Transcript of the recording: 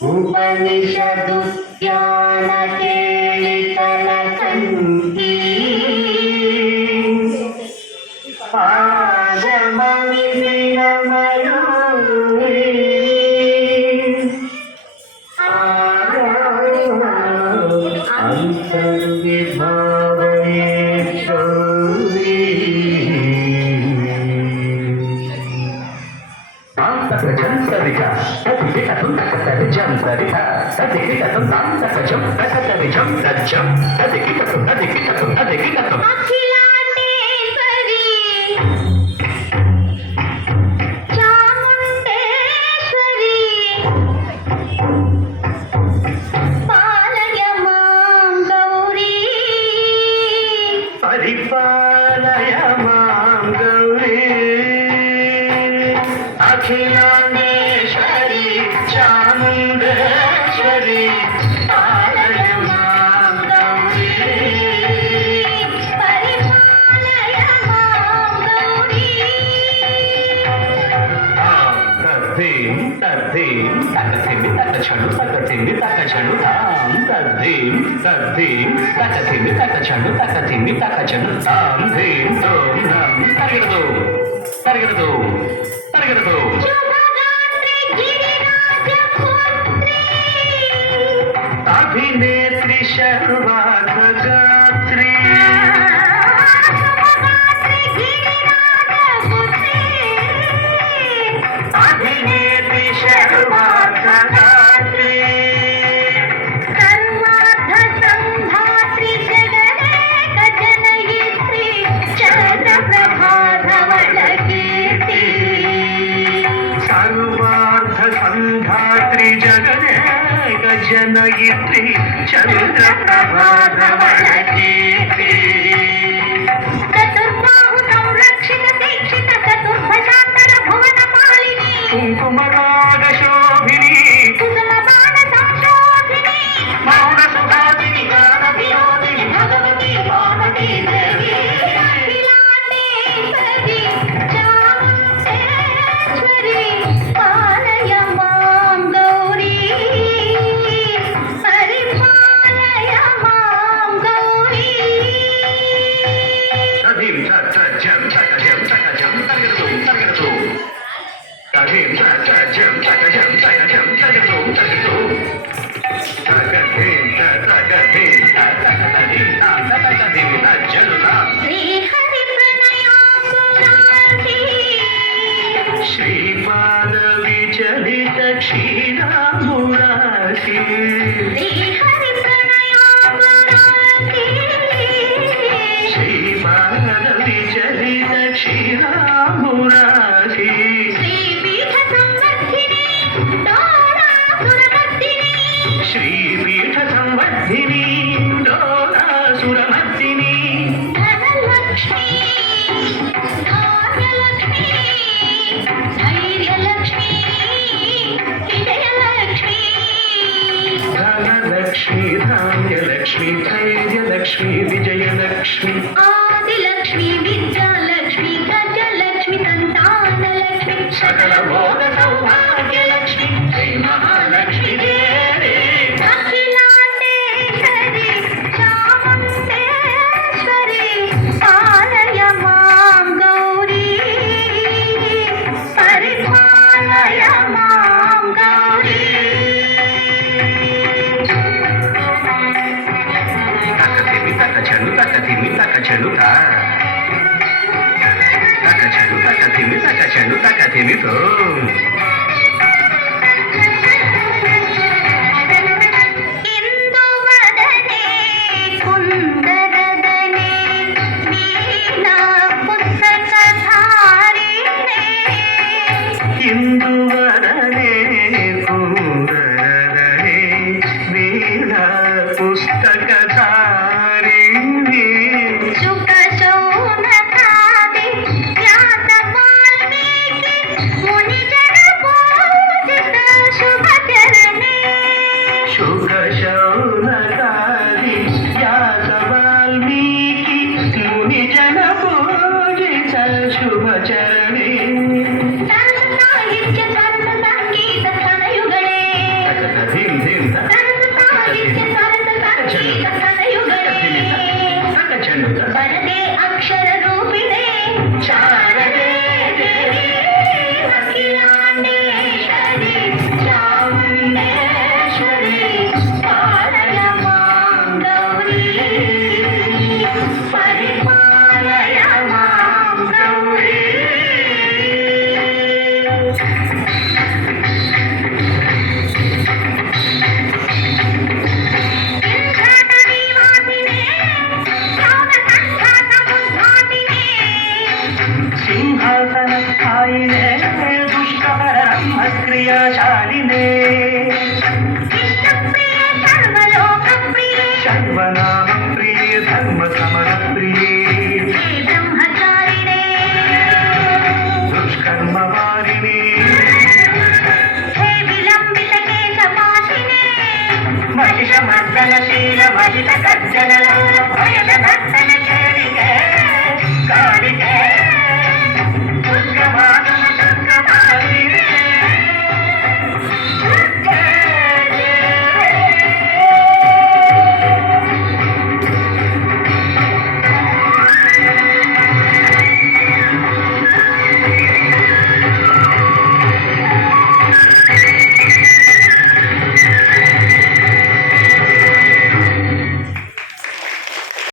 उपनिषदु ज्ञान केलितल कंठी पादमणि मयूरी अंतर्विभावये गौरी परिपालय मां गौरी अखिलांडेश्वरी चामुंडेश्वरी पालय मां गौरी परिपालय मां गौरी तद्धीं तद्धीं तकथिमि तकछनु तकथिमि तकछनु तां तद्धीं तद्धीं तकथिमि तकछनु तकथिमि तकछनु तां धीं तों नं तरिगदो तरिगदो तरिगदो अभिनेत्री शर्वाथ गात्री अभिनेत्री शर्वाथ गात्री सर्वार्थ संधात्री जगदेक जनयित्री चंद्रप्रभा धवल कीर्ति सर्वार्थ संधात्री जगदेक जनयित्री चंद्रप्रभा धवल कीर्ति चतुर्बाहु संरक्षित दीक्षित चतुर्भुजाकर भुवन पालिनी कुंकुमराग शोभिनी कुसुम बाण संशोभिनी मौन सुधादिनी गान विनोदिनी भगवती वामती देवी अखिलांडेश्वरी चामुंडेश्वरी पालय मां गौरी परिपालय मां गौरी तधिं तजं तजं तजं तर्गतु तर्गतु तधिं तजं तजं तजं तर्गतु तर्गतु तगधिं तगधिं तगधिं तगधिं तजलुना श्री हरि प्रणयाकुरासी श्रीपाद विचलित क्षीरामुरासी श्री हरि प्रणयाकुरासी श्रीपाद विचलित क्षीरामुरासी श्रीपीठ संवर्धिनी डोलासुरमर्दिनी श्रीपीठ संवर्धिनी डोलासुरमर्दिनी धनलक्ष्मी धान्यलक्ष्मी धैर्यलक्ष्मी विजयलक्ष्मी धनलक्ष्मी धान्यलक्ष्मी धैर्यलक्ष्मी विजयलक्ष्मी आदिलक्ष्मी विद्यालक्ष्मी गजलक्ष्मी संतानलक्ष्मी सकल भोग सौभाग्यलक्ष्मी श्री महालक्ष्मी देवी अखिलांडेश्वरी चामुंडेश्वरी पालय मां गौरी परिपालय मां गौरी तकथिमि तकछनु तकथिमि तकछनु ता तकछनु तकथिमि तकछनु तकथिमि तो इंदुवदने कुंदरदने वीणा पुस्तकधारिणे इंदुवदने कुंदरदने वीणा पुस्तकधारिणे सुख शौनकादि व्यास वाल्मीकि मुनिजन విద్యాశాలినే